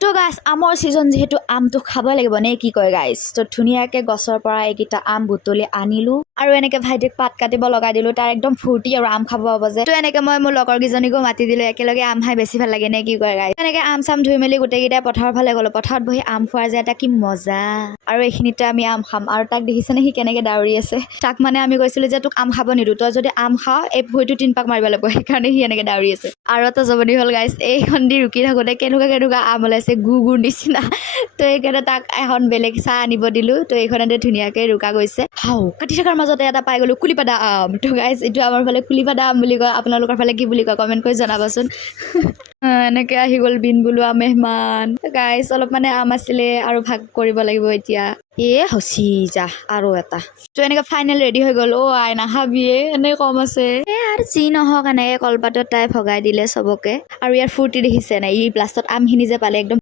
তো গাইছ আমৰ ছিজন যিহেতু আমটো খাব লাগিব নে কি কয় গাইছ তো ধুনীয়াকৈ গছৰ পৰা এইকেইটা আম বুটলি আনিলোঁ আৰু এনেকৈ ভাইটিক পাত কাটিব লগাই দিলোঁ তাৰ একদম ফূৰ্তি আৰু আম খাব পাব যে তো এনেকৈ মই মোৰ লগৰ কেইজনীকো মাতি দিলোঁ একেলগে আম খাই বেছি ভাল লাগে নে কি কয় গাইছ এনেকৈ আম চাম ধুই মেলি গোটেইকেইটাই পথাৰৰ ফালে গ'লোঁ পথাৰত বহি আম খোৱাৰ যে এটা কি মজা আৰু এইখিনিতে আমি আম খাম আৰু তাক দেখিছেনে সি কেনেকৈ দাউৰি আছে তাক মানে আমি কৈছিলোঁ যে তোক আম খাব নিদিওঁ তই যদি আম খাওঁ এই ভৰিটো 3 পাক মাৰিব লাগিব সেইকাৰণে সি এনেকৈ দাউৰি আছে আৰু এটা জমনি হ'ল গাইছ এইখন দি ৰুকি থাকোঁতে কেনেকুৱা আম ওলাইছে গুৰ নিচিনা তো সেইকাৰণে তাক এখন বেলেগ চাহ আনিব দিলোঁ তো এইখনতে ধুনীয়াকৈ ৰুকা গৈছে হাও কাটি থকাৰ মাজতে এটা পাই গ'লোঁ কুলিপাদা আম তো গাইছ এইটো আমাৰ ফালে কুলিপাদা আম বুলি কয় আপোনালোকৰ ফালে কি বুলি কয় কমেণ্ট কৰি জনাবচোন এনেকৈ আহি গ'ল বিন বোলোৱা মেহমান গাইছ অলপ মানে আম আছিলে আৰু ভাগ কৰিব লাগিব এতিয়া হচি যা আৰু এটা তো এনেকৈ ফাইনেল ৰেডি হৈ গ'ল আই নাখাবিয়ে এনেই কম আছে আৰু যি নহওক এনেকৈ কলপাতত তাই ভগাই দিলে চবকে আৰু ইয়াৰ ফূৰ্তি দেখিছে নাই ই লাষ্টত আমখিনি যে পালে একদম